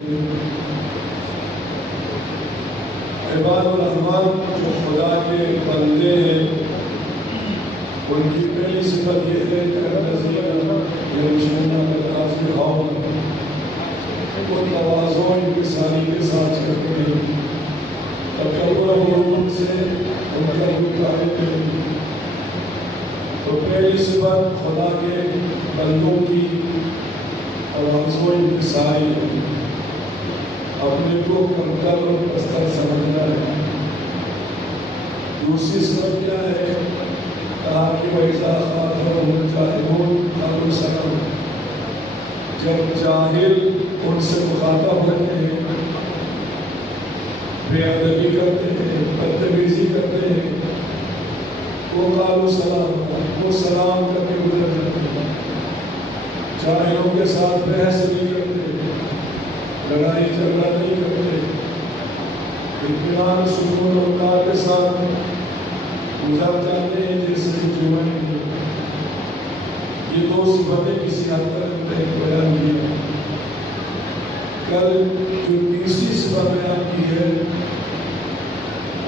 عباد الرحمن جو خدا کے بندے ہیں ان کی پہلی صفت یہ ہے کہ وہ تواضع انکساری کے ساتھ چلتے ہیں، تکبر و غرور سے ان کا کوئی تعلق نہیں۔ تو پہلی صفت خدا کے بندوں کی تواضع و انکساری ہے، اپنے کو کمتر اور پستر سمجھنا ہے۔ دوسری صفت کیا ہے؟ کہا کہ وَإِذَا خَاطَبَهُمُ الْجَاهِلُونَ قَالُوا سَلَامًا، جب جاہل ان سے مخاطب ہوتے ہیں، بے ادبی کرتے ہیں، بدتمیزی کرتے ہیں، وہ قالوا سلاما، وہ سلام کر کے گزر جاتے ہیں۔ جاہلوں کے ساتھ بحث نہیں کرتے، لڑائی جھگڑا نہیں کرتے، اطمینان سکون و وقار کے ساتھ گزر جاتے ہیں جیسے جمعہ نہیں۔ یہ دو صفتیں کسی حد تک بیان کی ہیں۔ کل جو تیسری صفت بیان کی ہے،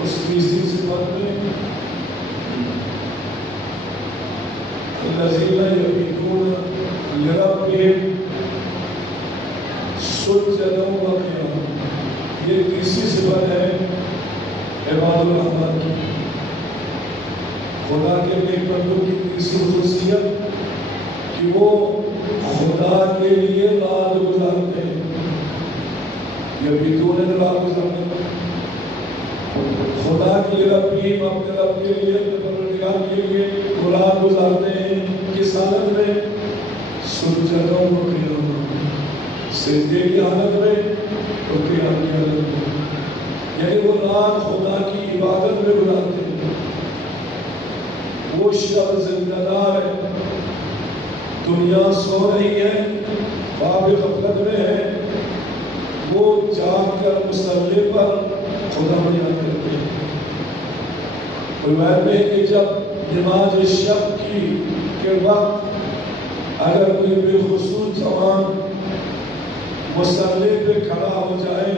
اس تیسری صفت میں الذین یبیتون لربہم سجدا وقیاما، یہ تیسری صفت ہے عباد الرحمن کی۔ خدا کے نیک بندوں کی تیسری خصوصیت کہ وہ خدا کے لیے رات گزارتے ہیں۔ یبیتون رات گزارتے ہیں خدا کے لیے، ربہم اپنے رب کے لیے، اپنے پروردگار کے لیے وہ رات گزارتے ہیں۔ کس حالت میں؟ سجدہ و قیاما، سجدے کی حالت میں اور قیام کی حالت میں، یعنی وہ رات خدا کی عبادت میں گزارتے ہیں۔ وہ شب زندہ دار ہے، دنیا سو رہی ہے، خواب غفلت میں ہے، وہ جاگ کر مصلی پر خدا کو یاد کرتے ہیں۔ روایت میں ہے کہ جب نماز شب کی کے وقت اگر کوئی بے خصوص جوان مصلی پہ کھڑا ہو جائے،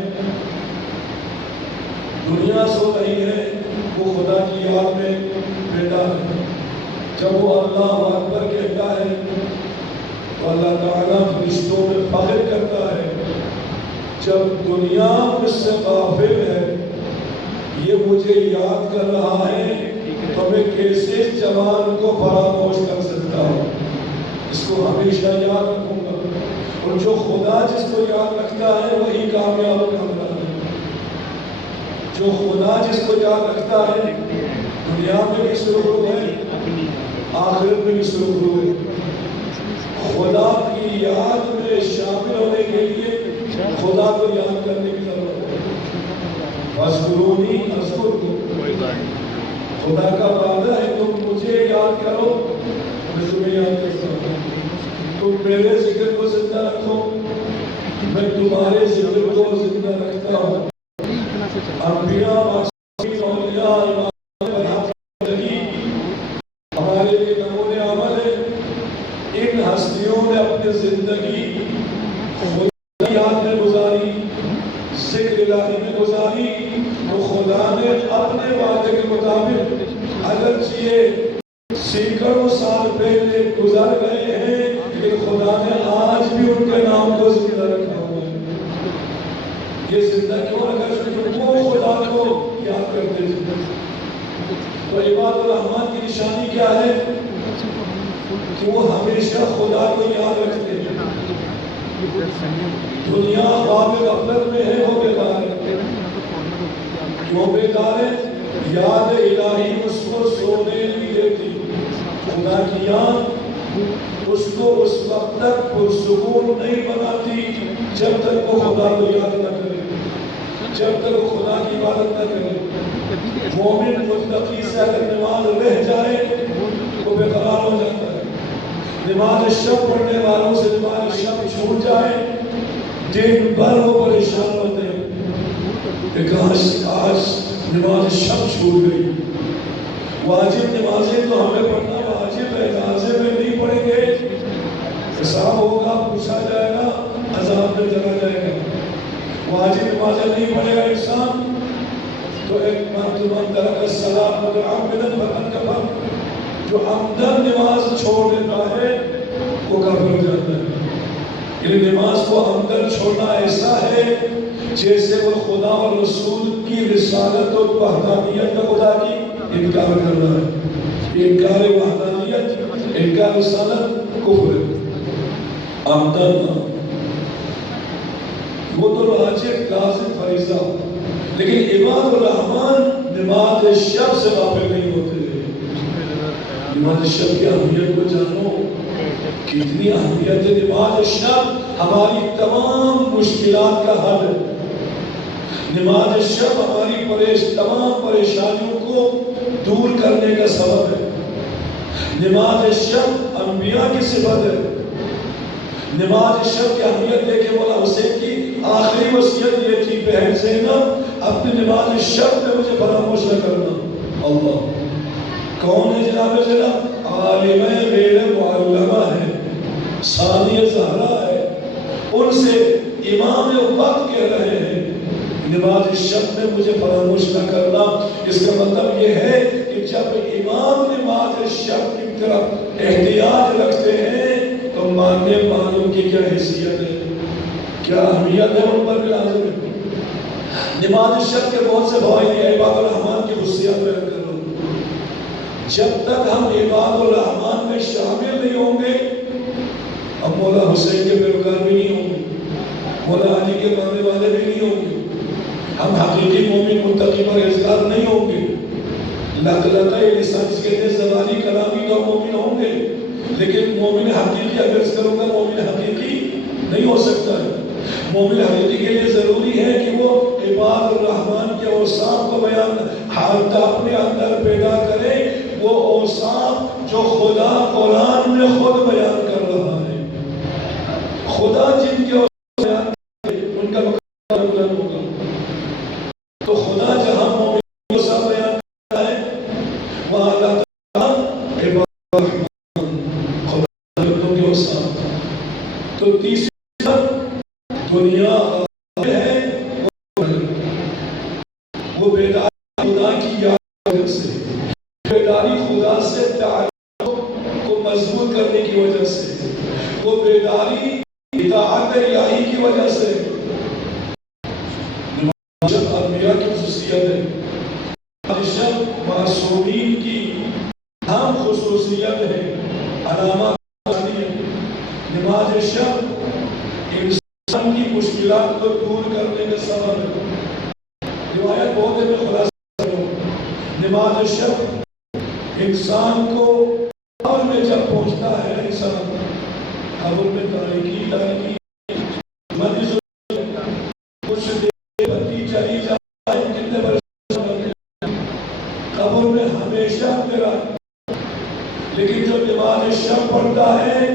دنیا سو رہی ہے، وہ خدا کی یاد میں بیدار ہے، جب وہ اللہ اکبر کہتا ہے تو اللہ تعالیٰ فرشتوں میں فخر کرتا ہے، جب دنیا مجھ سے غافل ہے، یہ مجھے یاد کر رہا ہے، تو میں کیسے اس جوان کو فراموش کر سکتا ہوں؟ اس کو ہمیشہ یاد رکھوں گا۔ اور جو خدا جس کو یاد رکھتا ہے وہی کامیاب ہوتا ہے۔ جو خدا جس کو یاد رکھتا ہے دنیا میں بھی سرخرو ہے، آخرت میں بھی سرخرو ہے۔ خدا کی یاد میں شامل ہونے کے لیے خدا کو یاد کرنے کی ضرورت ہے۔ فاذکرونی اذکرکم، خدا کا وعدہ ہے تم مجھے یاد کرو میں تمہیں یاد کرتا ہوں، تم میرے ذکر کو زندہ رکھو میں تمہارے ذکر کو زندہ رکھتا ہوں۔ انبیاء معصومین اولیاء امام ہمارے لیے نمونے عمل ہے۔ ان ہستیوں نے اپنی زندگی خدا کی یاد میں گزاری، ذکر الہی میں گزاری، تو خدا نے اپنے وعدے کے مطابق اگرچہ یہ سینکڑوں سال پہلے گزر گئے ہیں، لیکن خدا نے آج بھی ان کے نام کو زندہ رکھا ہوا ہے۔ یہ زندہ کیوں رکھا ہے؟ وہ خدا کو یاد کرتے ہیں۔ تو عباد الرحمن کی نشانی کیا ہے؟ کہ وہ ہمیشہ خدا کو یاد رکھتے ہیں۔ دنیا خواب غفلت میں ہے، وہ بیکار ہے۔ کیوں بیکار ہے؟ یاد الہی اس کو سونے نہیں دیتی۔ خدا کی یاد اس کو اس وقت تک پرسکون نہیں بناتی جب تک وہ خدا کو یاد نہ کرے، جب تک وہ خدا کی عبادت نہ کرے۔ مومن متقی سے اگر نماز رہ جائے تو بے قرار ہو جاتا ہے۔ نماز شب پڑھنے والوں سے نماز شب چھوٹ جائے دن بھر وہ پریشان ہوتے ہیں کہ آج نماز شب چھوٹ گئی۔ واجب نمازیں تو ہمیں پڑھنا واجب ہے، نازے میں نہیں پڑھیں گے حساب ہوگا، پوچھا جائے گا، عذاب میں چلا جائے گا۔ واجب نمازیں نہیں پڑھے گا انسان تو ایک من ترک الصلاۃ متعمدا فقد کفر، جو عمدن نماز چھوڑ دیتا ہے وہ کافر ہو جاتا ہے۔ یعنی نماز کو عمدن چھوڑنا ایسا ہے جیسے وہ خدا اور رسول کی رسالت اور وحدانیت کا خدا کی انکار کر رہا ہے۔ انکار وحدانیت، انکار رسالت کفر ہے۔ عمدن وہ تو واجب لازم فریضہ، لیکن عباد الرحمن نماز شب سے غافل نہیں ہوتے۔ نماز شب کی اہمیت کو جانو، کتنی اہمیت ہے نماز شب، ہماری تمام مشکلات کا حل ہے۔ نماز شب ہماری تمام پریشانیوں کو دور کرنے کا سبب ہے۔ نماز شب انبیاء کی صفت ہے۔ نماز شب کی اہمیت دیکھیں، مولا حسین کی آخری وصیت یہ تھی، بہن زینب اپنی نماز شب میں مجھے فراموش نہ کرنا۔ اللہ کون ہے جناب زینب؟ عالمہ غیر معلمہ ہے، ثانیہ زہرا ہے، ان سے امام وقت کہہ رہے ہیں نماز شب میں مجھے فراموش نہ کرنا۔ اس کا مطلب یہ ہے کہ جب امام نماز شب کی طرف احتیاط رکھتے ہیں تو ماننے والوں کی کیا حیثیت ہے، کیا اہمیت ہے، ان پر بھی لازم ہے۔ نماز شب کے بہت سے فوائد ہیں، عباد الرحمن کی خصوصیات بیان کر رہا ہوں۔ جب تک ہم عباد الرحمن میں شامل نہیں ہوں گے ہم مولا حسین کے پیروکار بھی نہیں ہوں گے، مولا علی کے ماننے والے بھی نہیں ہوں گے، ہم حقیقی مومن متقی پرہیزگار نہیں ہوں گے۔ لقلقہ لسان جس کہتے ہیں زبانی کلامی تو مومن ہوں گے، لیکن مومن حقیقی اگر اس کروں گا مومن حقیقی نہیں ہو سکتا ہے۔ مومن حقیقی کے لیے ضروری ہے کہ وہ عباد الرحمن کے اوصاف کو بیان حالت اپنے اندر پیدا کرے، وہ اوصاف جو خدا قرآن میں خود بیان کر رہا ہے۔ خدا جن کے اوصاف بیان کرے ان کا مقام بلند ہوگا۔ تو خدا جہاں مومن کے اوصاف بیان کرتا ہے وہاں اللہ تعالیٰ عباد الرحمن خدا کے اوصاف۔ تو تیسری دنیا ہے وہ بیداری خدا کی یاد سے، بیداری خدا سے تعلق کو مضبوط کرنے کی وجہ سے، وہ بیداری اطاعت الہی کی وجہ سے۔ نماز شب انبیاء کی خصوصیت ہے، نماز شب معصومین کی اہم خصوصیت ہے، علامات ہے۔ نماز شب انسان کی مشکلات کو دور کرنے کا سبب ہے۔ روایت بہت ہے، میں خلاصہ کروں۔ نماز شب انسان کو قبر میں جب پہنچتا ہے، انسان قبر میں تاریکی مدد کچھ دیر بتی چلی جائے، کتنے برس قبر میں ہمیشہ تیرا، لیکن جو نماز شب پڑھتا ہے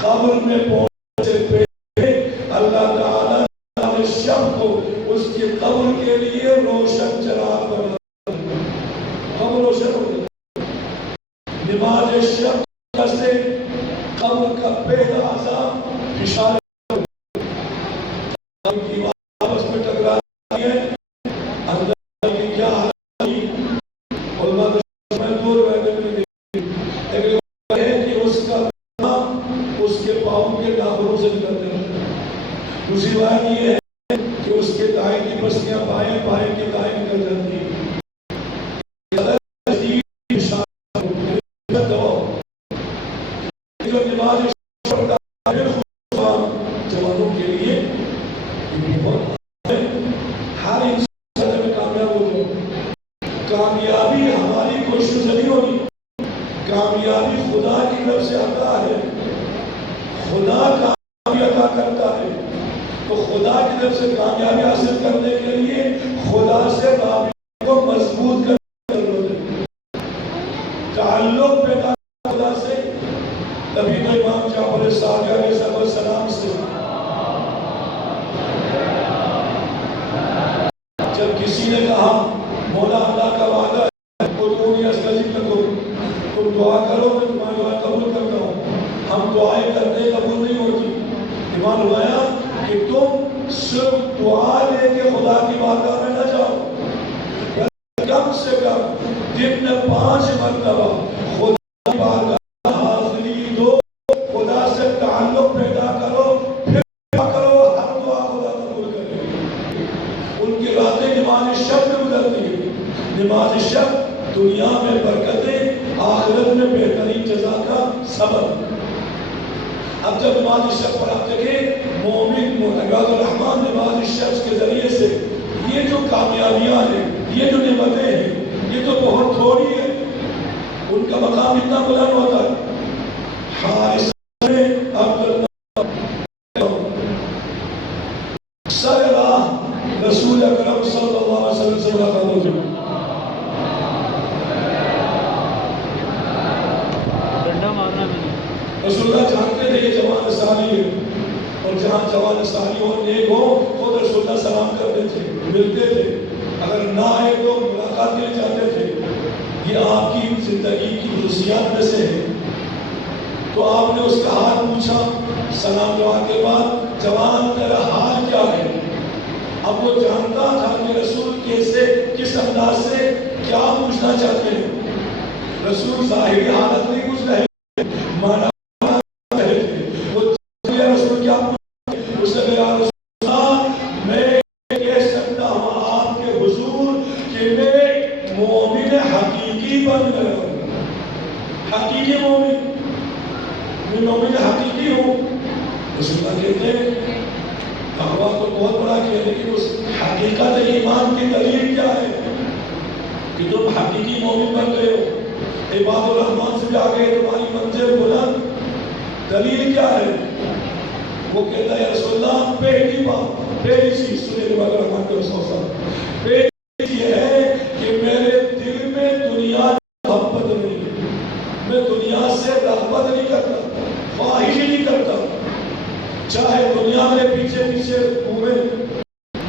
قبر میں پہنچنے سے پہلے اللہ تعالیٰ نماز شب کو اس کی قبر کے لیے روشن چراغ بنا، قبر روشن ہو جائے۔ نماز شب سے قبر کا پہلا عذاب اشارہ کی آپس میں ٹکراتی ہے، اندر کی کیا حالت ہوئی علماء میں دور بیٹھے میں نہیں دیکھی، لیکن وہ ہے کہ اس کا نام اس کے پاؤں کے ناخنوں سے نکلتے ہیں۔ دوسری بات یہ ہے کہ اس کے دائیں کی بستیاں بائیں، بائیں کی دائیں نکل جاتی ہیں۔ جو نماز پڑھتا ہے جوانوں کے لیے ہر انسان میں کامیاب ہو جائے۔ کامیابی ہماری کوشش سے نہیں ہونی، کامیابی خدا کی طرف سے عطا ہے، خدا کامیابی عطا کرتا ہے۔ تو خدا کی طرف سے کامیابی حاصل کرنے کے لیے خدا سے رابطے کو مضبوط کرنے کی ضرورت ہے، تعلق پیدا خدا سے۔ تبھی تو امام جعفر صادق علیہ السلام سے جب کسی نے کہا مولا اللہ کا وعدہ ہے ادعونی استجب لکم، تم دعا کرو میں تمہاری دعا قبول کرتا ہوں، ہم دعائیں کرتے قبول نہیں ہوتی، ایمان ہوایا کہ تم صرف دعا لے کے خدا کی بارگاہ میں نہ جاؤ، کم سے کم دن میں 5 مرتبہ خدا کی بارگاہ حاضری دو، خدا سے تعلق پیدا کرو، پھر کرو ہر دعا خدا قبول کرے۔ ان کی راتیں نماز شب میں گزرتی ہے، نماز شب دنیا میں برکتیں، آخرت میں بہترین جزا کا سبب۔ اب جب نماز شب پر آپ دیکھیں مومن عباد الرحمن نماز شب کے ذریعے سے یہ جو کامیابیاں ہیں، یہ جو نعمتیں ہیں، یہ تو بہت تھوڑی ہے، ان کا مقام اتنا بلند ہوتا ہے۔ حارث سر راہ رسول اکرم صلی اللہ علیہ وسلم سے ملاقات ہو جائے۔ رسول اللہ جانتے تھے یہ جوان انصاری ہے، اور جہاں جوان انصاری ہو نیک ہو خود رسول اللہ سلام کرتے تھے، ملتے تھے، اگر نہ آئے تو ملاقات کے لیے جاتے تھے۔ یہ آپ کی زندگی کی خصوصیات میں سے ہے۔ تو آپ نے اس کا حال پوچھا، سلام دعا کے بعد، جوان تیرا حال کیا ہے؟ اب وہ جانتا تھا کہ رسول کیسے، کس انداز سے کیا پوچھنا چاہتے ہیں۔ رسول ظاہری حالت نہیں پوچھ رہے، مانا حقیقی مومن، میں مومن حقیقی ہوں۔ رسول اللہ کہتے ہیں دعویٰ تو بہت بڑا کیا، لیکن اس حقیقت ایمان کی دلیل کیا ہے کہ تم حقیقی مومن بن گئے ہو، عباد الرحمن سے بھی آگے تمہاری منزل بلند، دلیل کیا ہے؟ وہ کہتا ہے رسول اللہ پہلی بات، پہلی چیز سنیں عباد الرحمن کے رسول صاحب، پہلی چیز یہ ہے کہ میرے دل میں دنیا محبت نہیں ہے، میں دنیا سے رغبت نہیں کرتا، خواہش نہیں کرتا، چاہے دنیا میرے پیچھے پیچھے گھومے،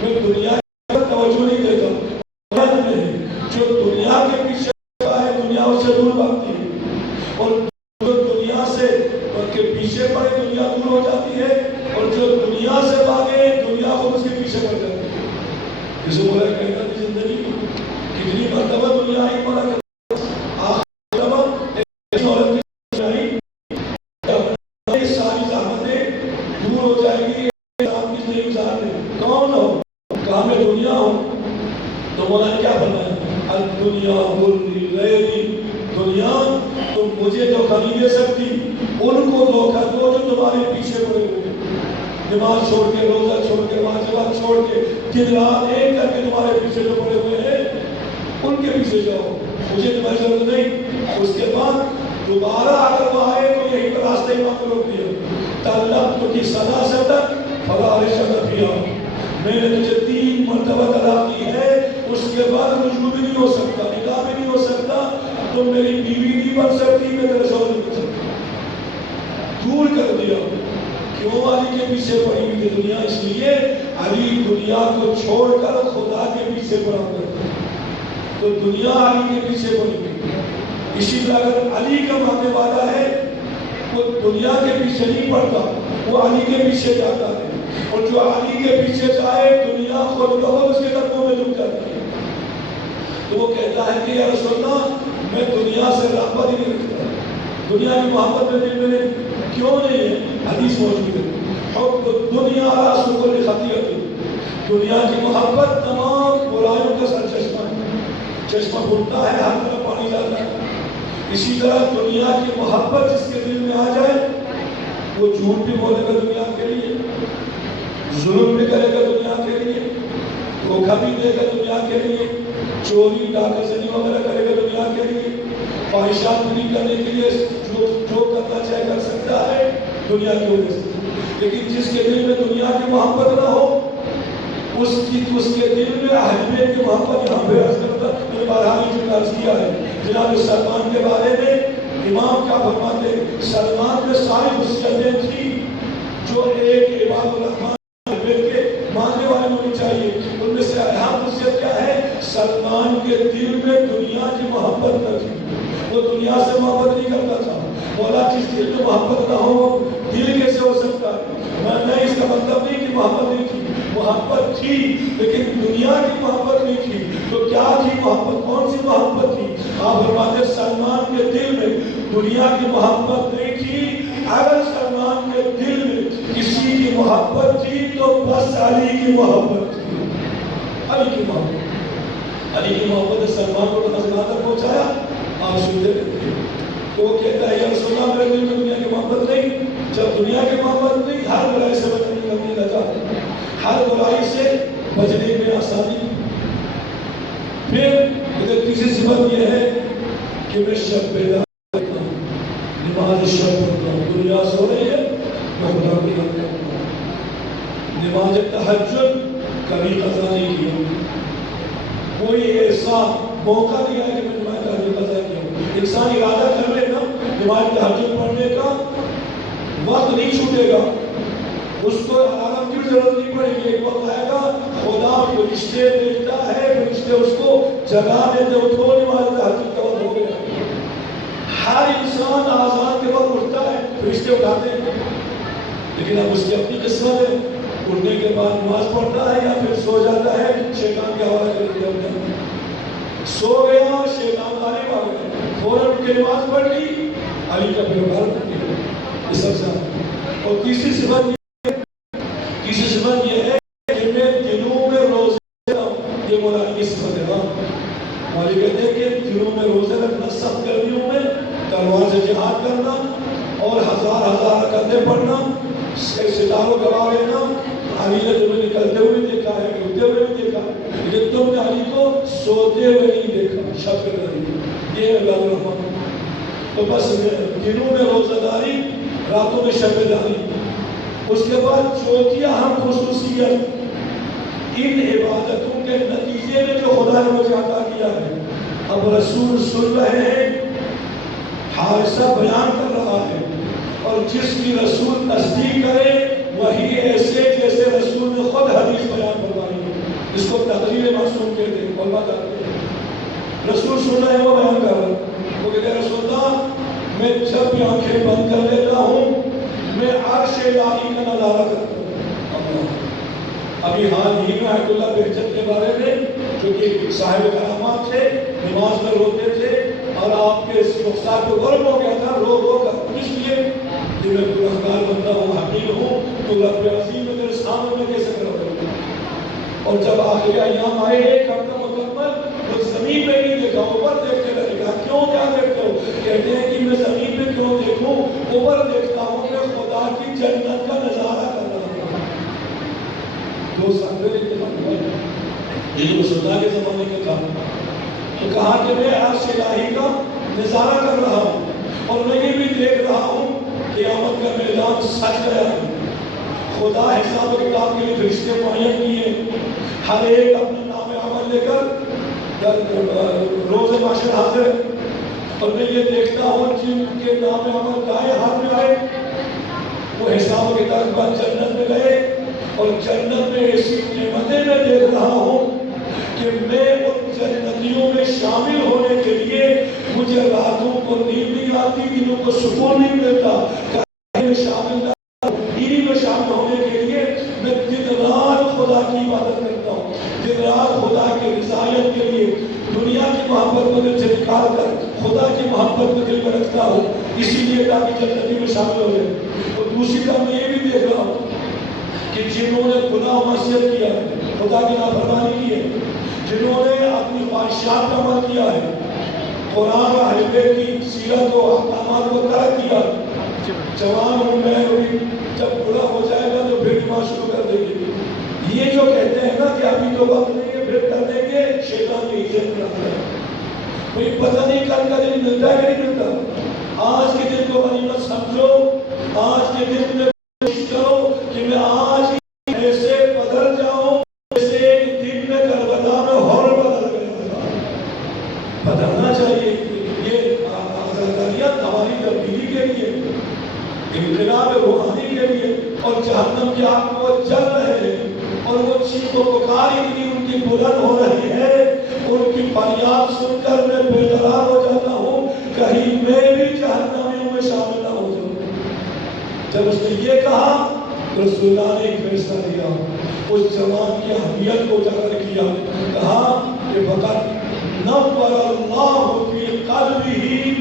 میں دنیا پر توجہ نہیں دیتا۔ جو دنیا کے پیچھے ہے دنیا اس سے دور بھاگتی ہے، اور جو دنیا سے کے پیچھے پڑے دنیا دور ہو جاتی ہے، اور جو دنیا سے بھاگے دنیا کو اس کے پیچھے پڑ جاتی ہے۔ اس عمر کہتا ہے زندگی کتنی مرتبہ دنیا ہی پڑا کرتا دنیا تم مجھے دھوکہ نہیں دے سکتی، ان کو دھوکہ دو جو تمہارے پیچھے پڑے ہوئے، نماز چھوڑ کے، روزہ چھوڑ کے، واجبات چھوڑ کے، دن رات ایک کر کے تمہارے پیچھے جو پڑے ہوئے ہیں ان کے پیچھے جاؤ، مجھے تمہاری ضرورت نہیں۔ اس کے بعد دوبارہ اگر وہ آئے تو یہی پر راستہ امام کو روک دیا، طلقت کی صدا سے تک فلا رشد فیہا، میں نے تجھے 3 مرتبہ طلاق دی ہے، اس کے بعد رجوع بھی نہیں ہو سکتا، نکاح بھی نہیں ہو سکتا، تم میری بیوی نہیں بن سکتی، میں تیرے شوہر نہیں بن سکتا۔ دور کر دیا۔ کیوں علی کے پیچھے پڑی ہوئی تھی دنیا؟ اس لیے علی دنیا کو چھوڑ کر خدا کے پیچھے پڑا کرتا، تو دنیا علی کے پیچھے پڑی ہوئی۔ اسی طرح اگر علی کا ماننے والا ہے وہ دنیا کے پیچھے نہیں پڑتا، وہ علی کے پیچھے جاتا ہے، اور جو علی کے پیچھے جائے دنیا خود بخود اس کے قدموں میں جھک جاتی ہے۔ تو وہ کہتا ہے کہ یا رسول اللہ میں دنیا سے رغبت ہی نہیں رکھتا، دنیا کی محبت میں دل میں نہیں۔ کیوں نہیں ہے؟ حدیث موجود ہے، حب الدنیا راس کل خطیئۃ، دنیا کی محبت تمام برائیوں کا سر چشمہ ہے، چشمہ کھلتا ہے ہر طرف پانی جاتا ہے۔ اسی طرح دنیا کی محبت جس کے دل میں آ جائے وہ جھوٹ بھی بولے گا دنیا کے لیے، ظلم بھی کرے گا دنیا کے لیے، دھوکہ بھی دے گا دنیا کے لیے، چوری ڈاکہ زنی وغیرہ کرے گا دنیا کے لیے، خواہشات پوری کرنے کے لیے جو کرنا چاہے کر سکتا ہے دنیا کی وجہ سے۔ لیکن جس کے دل میں دنیا کی محبت نہ ہو، اس کے دل میں اہل بیت کی محبت، یہاں پہ عرض کرتا میں بارہا نے جو عرض کیا ہے جناب سلمان کے بارے میں، امام کیا فرماتے ہیں؟ سلمان میں ساری خصوصیتیں تھیں جو ایک عباد الرحمن کے ماننے والے ہونی چاہیے۔ ان میں سے اہم خصوصیت کیا ہے؟ سلمان کے دل میں دنیا کی محبت نہ تھی، وہ دنیا سے محبت نہیں کرتا تھا۔ مولا جس دل میں محبت نہ ہو دل کیسے ہو سکتا ہے؟ میں اس کا مطلب نہیں کہ محبت نہیں تھی، محبت تھی لیکن دنیا کی محبت نہیں تھی. تو کیا تھی محبت؟ کون سی محبت تھی؟ آپ فرماتے سلمان کے دل میں دنیا کی محبت نہیں تھی. اگر سلمان کے دل میں کسی کی محبت تھی تو بس علی کی محبت تھی. علی کی محبت، علی کی محبت نے سلمان کو خزانہ تک پہنچایا. آپ سنتے رہتے ہیں تو وہ کہتا ہے یا رسول اللہ میرے دل میں دنیا کی محبت نہیں. جب دنیا کی محبت نہیں، ہر برائی سے بچنے کا چاہتا، ہر برائی سے بچنے میں آسانی. پھر ادھر تیسری صفت یہ ہے کہ میں شب بیدار کرتا ہوں، نماز شب پڑھتا ہوں. دنیا سو رہی ہے میں خدا کی یاد کرتا ہوں. نماز تہجد کبھی قضا نہیں کیا. کوئی ایسا موقع نہیں ہے کہ میں نماز تہجد قضا کیا. انسان ارادہ کر لے نا نماز تہجد پڑھنے کا وقت نہیں چھوٹے گا، اس کو الارم کی ضرورت نہیں پڑے گی. ایک وقت آئے گا خدا فرشتے دیکھتا ہے، فرشتے اس کو جگا دیتے اٹھو نماز تہجد کا وقت ہو گیا. ہر انسان آزان کے وقت اٹھتا ہے، فرشتے اٹھاتے ہیں، لیکن اب اس کی اپنی قسمت ہے. اٹھنے کے بعد نماز پڑھتا ہے یا پھر سو جاتا ہے. شیطان کے حوالے کر دیا انہوں نے. سو گیا، شیطان غالب آ گیا، فوراً اٹھ کے نماز پڑھ لی، علی کا پیروکار بن گیا. یہ سب سے. اور تیسری صفت یہ ہے کہ میں دنوں میں روزے رکھتا ہوں. یہ مولا علی کی صفت ہے. مولا کہتے ہیں کہ دنوں میں روزے رکھنا، سخت گرمیوں میں تلوار سے جہاد کرنا اور ہزار رکعتیں پڑھنا، ستاروں گوا لینا. علی نے تمہیں نکلتے ہوئے دیکھا ہے، اٹھتے ہوئے بھی دیکھا ہے، لیکن تم نے علی کو سوتے ہوئے نہیں دیکھا. شب کے دن یہ اللہ الرحمن. تو بس دنوں میں روزہ داری، راتوں میں شب داری. اس کے بعد چوتھی اہم خصوصیت ان عبادتوں کے نتیجے میں جو خدا نے مجھے عطا کیا ہے. اب رسول سن رہے ہیں، حادثہ بیان کر رہا ہے، اور جس کی رسول تصدیق کرے وہی ایسے جیسے رسول نے خود حدیث بیان فرمائی ہے. اس کو تقریر معصوم کہتے ہیں. علماء کہتے ہیں رسول سن رہے ہیں وہ بیان کر رہا ہے. وہ کہتے ہیں رسول اللہ میں جب بھی آنکھیں بند کر لیتا ہوں میں عرش الہی کا نظارہ کرتا ہوں. ابھی حال ہی میں آیت اللہ بہجت کے بارے میں جو کہ صاحب کرامات تھے، نماز میں روتے تھے اور آپ کے رخسار پہ غرب ہو گیا تھا رو رو کر. اس لیے کہ میں گنہگار بندہ ہوں، حقیر ہوں، تو رب عظیم میں تیرے سامنے میں کیسے کروں. اور جب آخری ایام آئے ایک ہفتہ مکمل وہ زمین پہ نہیں دیکھا، اوپر دیکھنے لگا. کیوں کیا دیکھتے ہو؟ کہتے ہیں کہ میں زمین پہ کیوں دیکھوں، اوپر دیکھتا ہوں کہ خدا کی جنت کا نظارہ کر رہا ہوں. دو سال پہلے یہ رسول اللہ کے زمانے کا تھا. تو کہا کہ میں عرش الہی کا نظارہ کر رہا ہوں اور میں یہ بھی دیکھ رہا ہوں کہ قیامت کا میدان سج گیا ہے. خدا حساب و کتاب کے لیے فرشتے معین کیے، ہر ایک اپنا نام عمل لے کر روز محشر حاضر. اور میں یہ دیکھتا ہوں جن کے نام عمل دائیں ہاتھ میں آئے وہ حساب و کتاب کے بعد جنت میں گئے. اور جنت میں ایسی نعمتیں میں دیکھ رہا ہوں کہ میں ان جنتیوں میں شامل ہونے کے لیے مجھے راتوں کو نیند نہیں آتی، دنوں کو سکون نہیں ملتا. شامل ہونے کے لیے میں دن رات خدا کی عبادت کرتا ہوں، دن رات خدا کی رضایت کے لیے دنیا کی محبت کو دل سے نکال کر خدا کی محبت کو دل میں رکھتا ہوں، اسی لیے تاکہ جنتی میں شامل ہو جائے. اور دوسری طرف میں یہ بھی دیکھ رہا ہوں کہ جنہوں نے گناہ و معصیت کیا ہے، خدا کی نافرمانی کی ہے، جنہوں نے اپنی خواہشات کا عمل کیا ہے، قرآن و اہل بیت کی سیرت و احکامات کو ترک کیا، جوان ہوں میں ہوئی، جب بڑا ہو جائے گا تو پھر نماز شروع کر دیں گے. یہ جو کہتے ہیں نا کہ ابھی تو وقت نہیں ہے پھر کر دیں گے، شیطان کی عزت کرتا ہے. کوئی پتہ نہیں کل کا دن ملتا ہے کہ نہیں ملتا. آج کے دن کو غنیمت سمجھو، آج کے دن میں کوشش کرو کہ میں آج ایسے بدل جاؤں جیسے ایک دن میں کربلا میں ہور بدل گیا. بدلنا چاہیے. یہ آزادیت ہماری تبدیلی کے لیے، انقلاب روحانی کے لیے. اور جہنم کی آگ میں وہ جل رہے ہیں اور وہ چیخ و پکار اتنی ان کی بلند ہو رہی ہے، ان کی فریاد سن کر میں بیقرار ہو جاتا ہوں کہیں میں بھی جہنمیوں میں شامل نہ ہو جاؤں. جب اس نے یہ کہا رسول اللہ نے ایک فیصلہ دیا اس جوان کی اہمیت کو اجاگر کیا، کہا کہ فقط نور اللہ فی قلبہ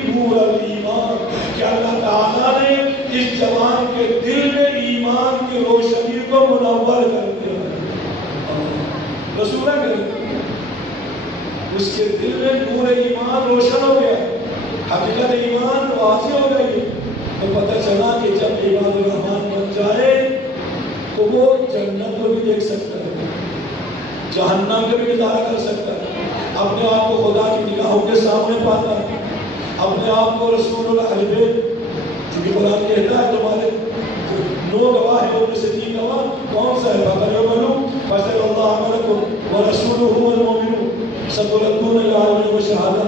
نور الایمان، کہ اللہ تعالیٰ نے اس جوان کے دل میں ایمان کی روشنی کو منور کر دیا۔ رسول اللہ اس کے دل میں نور ایمان روشن ہو گیا، حقیقت ایمان واضح ہو گئی، تو پتہ چلا کہ جب عباد الرحمن بن جائے تو وہ جنت کو بھی دیکھ سکتا ہے، جہنم کا بھی نظارہ کر سکتا ہے، اپنے آپ کو خدا کی نگاہوں کے سامنے پاتا ہے، اپنے آپ کو رسول اللہ علیہ، چونکہ قرآن کہتا ہے تمہارے 9 گواہ ہیں، ان میں سے 3 گواہ کون سا ہے؟ فَقَدْ فَسَلَ اللَّهُ عَلَيْكُمْ وَرَسُولُهُ وَالْمُؤْمِنُونَ سَتُرَدُّونَ إِلَىٰ عَالِمِ الْغَيْبِ وَالشَّهَادَةِ۔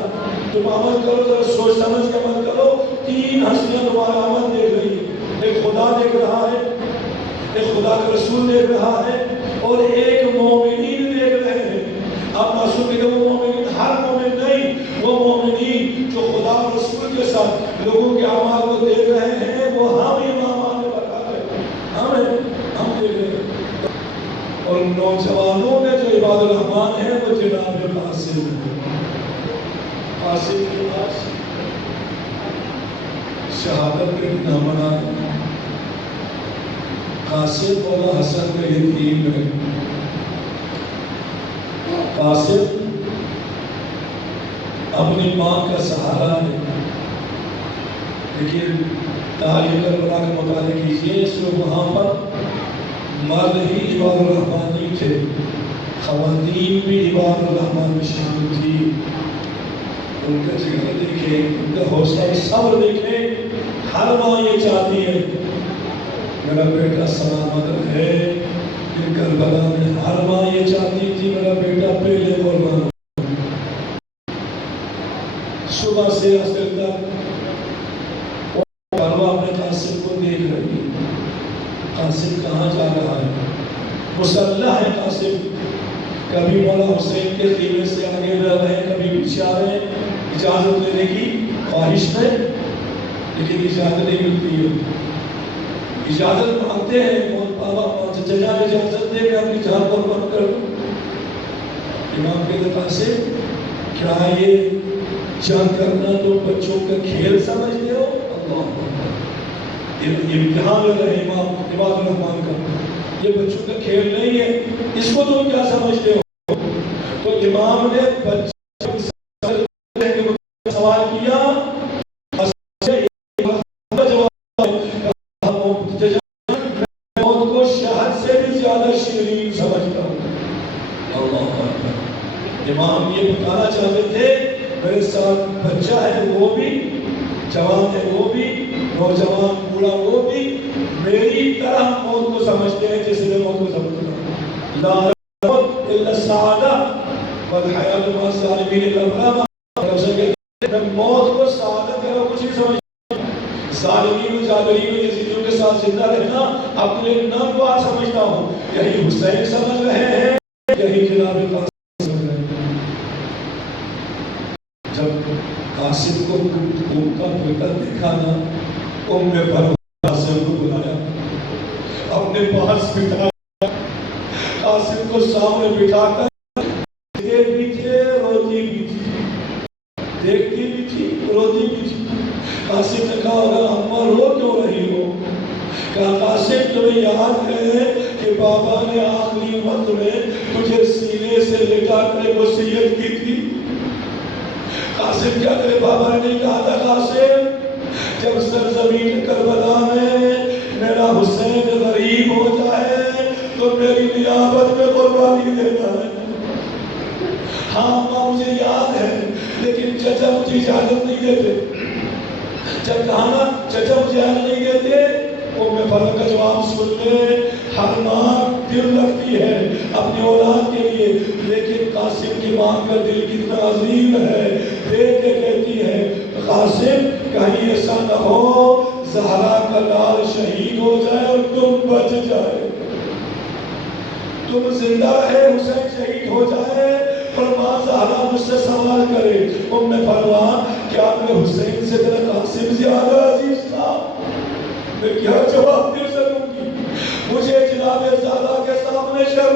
تم عمل کرو، ذرا سوچ سمجھ کے عمل کرو، 3 ہستیاں تمہارا عمل دیکھ رہی ہیں، ایک خدا دیکھ رہا ہے، ایک خدا کا رسول دیکھ رہا ہے، اور ایک مومنین دیکھ رہے ہیں۔ اب معصوم کہ وہ مومنین ہر مومن نہیں، وہ مومنین جو خدا اور رسول کے ساتھ لوگوں کے اعمال کو دیکھ رہے ہیں، وہ ہم امامان نے بتا رہے ہیں، ہم دیکھ رہے ہیں۔ اور نوجوانوں میں جو عباد الرحمن ہے وہ جناب قاسم ہے۔ قاسم کے پاس شہادت کے نام بنا، قاسم مولا حسن کا یتیم ہے۔ قاسم اپنی ماں کا سہارا ہے، لیکن تاریخ کربلا کا مطالعہ کیجیے، اس میں وہاں پر مرد ہی عباد الرحمن نہیں تھے، خواتین بھی عباد الرحمن میں شامل تھی۔ ان کا جگہ دیکھیں، ان کا حوصلہ صبر دیکھیں۔ ہر ماں یہ چاہتی ہے میرا بیٹا سلامت رہے، لیکن کربلا میں ہر ماں یہ چاہتی تھی میرا بیٹا پہلے قربان ہو۔ صبح سے عصر تک پروا اپنے قاسم کو دیکھ رہی ہے، قاسم کہاں جا رہا ہے؟ مسلح ہے قاسم، کبھی مولا حسین کے خیمے سے آگے رہ رہے ہیں، کبھی پیچھے آ رہے ہیں، اجازت لینے کی خواہش ہے لیکن اجازت نہیں ملتی ہے۔ اجازت مانگتے ہیں، بابا چچا اجازت دے کہ اپنی جان قربان کر دوں۔ امام کہتے قاسم کیا یہ جنگ کرنا تو بچوں کا کھیل سمجھتے ہو؟ اللہ امتحان لے رہے امام عباد الرحمن کا، یہ بچوں کا کھیل نہیں ہے، اس کو تم کیا سمجھتے ہو؟ تو امام نے بچے سوال کیا، موت کو شہد سے بھی زیادہ شیرین سمجھتا ہوں۔ اللہ اکبر۔ امام یہ بتانا چاہتے تھے میرے ساتھ بچہ ہے وہ بھی، جوان ہے وہ بھی، نوجوان بوڑھا وہ بھی میری طرح موت کو سمجھتے ہیں جیسے میں موت کو سمجھتا ہوں۔ لا موت الا السعادہ والحیات مع الظالمین الا الغرامہ۔ میں موت کو سعادت کا کچھ نہیں سمجھتا، ظالمین و جابرین و یزیدیوں کے ساتھ زندہ رہنا اپنے ناموار سمجھتا ہوں۔ یہی حسین سمجھ رہے ہیں، یہی جناب قاسم سمجھ رہے ہیں۔ جب قاسم کو گھومتا پھرتا دیکھا نا، ام پر قاسم کو بلایا، اپنے پاس بٹھایا، قاسم کو سامنے بٹھا کر دیکھتے بھی تھے روتی بھی تھی، دیکھتی بھی تھی روتی بھی تھی۔ قاسم نے کہا اگر اماں رو کیوں رہی ہو؟ کہا قاسم تمہیں یاد ہے کہ بابا نے آخری وقت میں تجھے سینے سے لٹا کر وصیت کی تھی؟ قاسم کیا کرے، بابا نے نہیں کہا تھا قاسم جب سرزمین کربلا میں میرا حسین غریب ہو جائے تو میری نیابت میں قربانی دیتا ہے؟ ہاں ماں مجھے یاد ہے، لیکن چچا مجھے اجازت نہیں دیتے۔ جب کہا نا چچا مجھے اجازت نہیں دیتے، ام فرح کا جواب سن لے، ہر ماں دل رکھتی ہے اپنی اولاد کے لیے، لیکن قاسم کی ماں کا دل کتنا عظیم ہے، دیکھ کے کہتی ہے قاسم کہیں ایسا نہ ہو زہرا کا لال شہید ہو جائے اور تم بچ جائے، تم زندہ رہے حسین شہید ہو جائے اور ماں زہرا مجھ سے سوال کرے ام فرح کیا میں حسین سے تیرا قاسم زیادہ عزیز تھا؟ میں کیا جواب دے سکوں گی؟ مجھے جناب زہرا کے سامنے شرم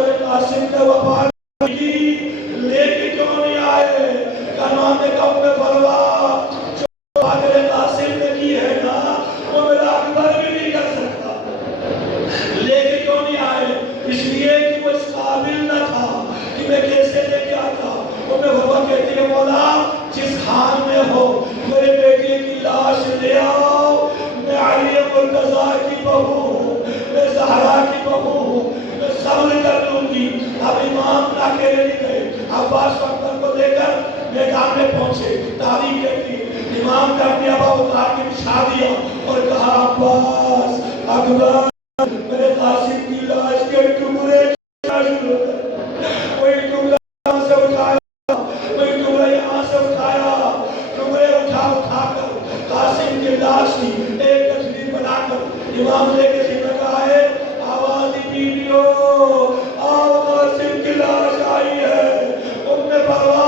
میرے قاسم نے وفات کی لے کے کیوں نہیں آئے؟ کہنا نے کب میں بھروا جو میرے قاسم نے کی ہے نا وہ میرا اکبر بھی نہیں کر سکتا. لے کے کیوں نہیں آئے؟ اس لیے کہ وہ اس قابل نہ تھا کہ میں کیسے لے کے آتا. وہ میں بھروا کہتی ہے مولا جس حال میں ہو میرے بیٹے کی لاش لے آؤ. میں علی مرتضیٰ کی بہو ہوں, میں زہرا کی بہو ہوں, میں صبر کر لوں گی. اب امام نہ اکیلے نہیں گئے, عباس اکبر کو لے کر میدان میں پہنچے. تاریخ کہتی امام نے اپنی ابا اتار کے بچھا دیا اور کہا عباس اکبر میرے قاسم کی لاش کے ٹکڑے کوئی ٹکڑا یہاں سے اٹھایا, کوئی ٹکڑا یہاں سے اٹھایا, ٹکڑے اٹھا کر قاسم کی لاش کی ایک تصویر بنا کر امام لے کے لگا ہے. آواز بیویو آؤ قاسم کی لاش آئی ہے. ام پروا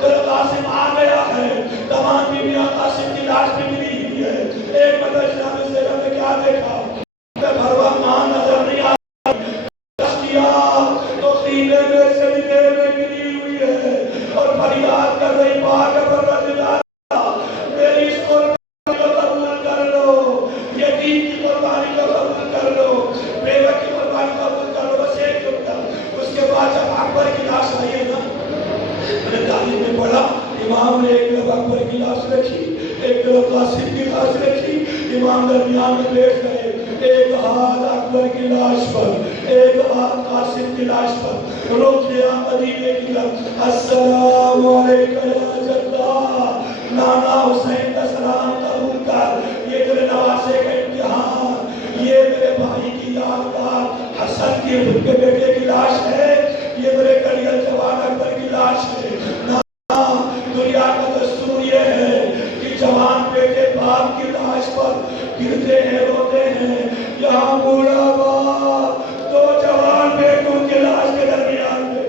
تیرا قاسم آ گیا ہے. تمام بیویاں قاسم کی لاش پہ گری ہوئی ہے. ایک مدرسہ جناب زینب نے کیا دیکھا؟ پروا ماں نظر نہیں آ کیا تو خیمے میں سجدے میں گری ہوئی ہے اور فریاد کر رہی پاک پروردگار میری اس قربانی کو قبول کر لو, یتیم کی قربانی کو قبول کر لو, بیوہ کی قربانی کو قبول کر لو. بس ایک جملہ. اس کے بعد جب اکبر کی لاش آئی ہے نا, میں نے تعلیم میں پڑھا امام نے ایک طرف اکبر کی لاش رکھی, ایک طرف قاسم کی لاش رکھی. امام درمیان میں بیٹھ گئے, ایک ہاتھ اکبر کی لاش پر, ایک ہاتھ قاسم کی لاش پر. رک گیا مدینے کی طرف. السلام علیکم یا جدہ, نانا حسین کا سلام قبول کر. یہ تیرے نواسے کا امتحان, یہ میرے بھائی کی یادگار حسن کے بیٹے کی لاش ہے, یہ میرے کڑیل جوان اکبر کی لاش ہے. دنیا کا دستور یہ ہے کہ جوان بیٹے باپ کی لاش پر گرتے ہیں, روتے ہیں. یہاں بوڑھا باپ دو جوان بیٹوں کی لاش کے درمیان میں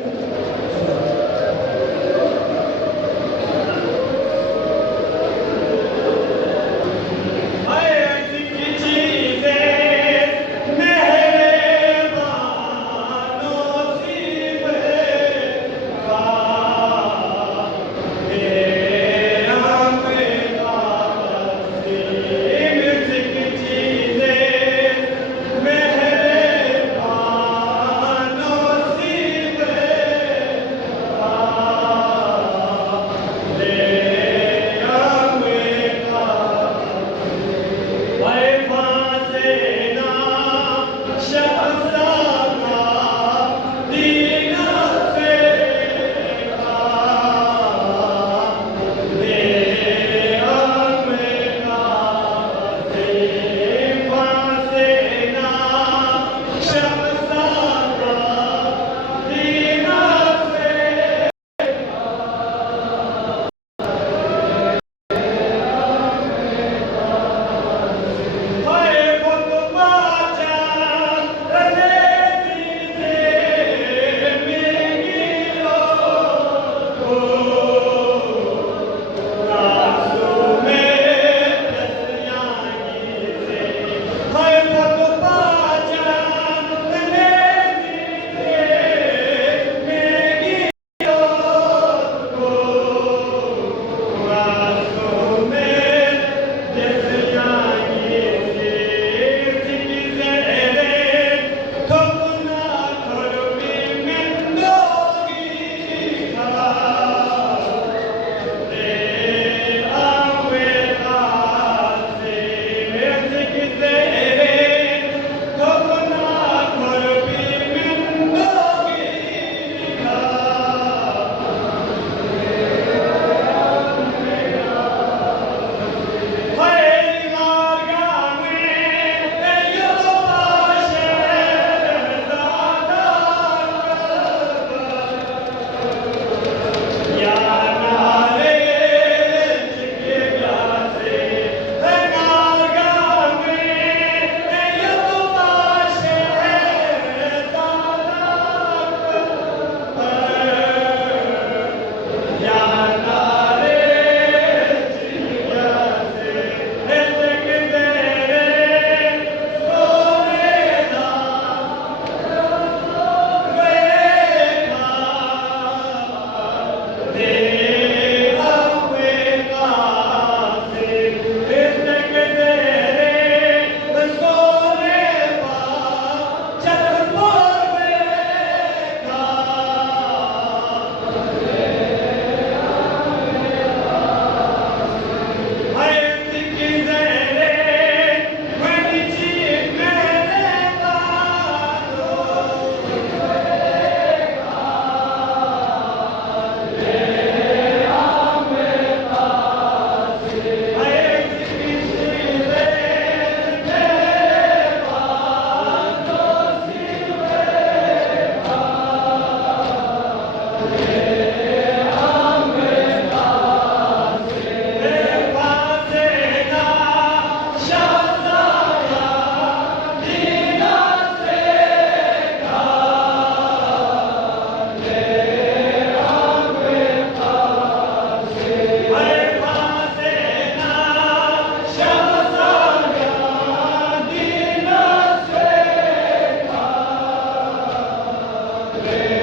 رکھے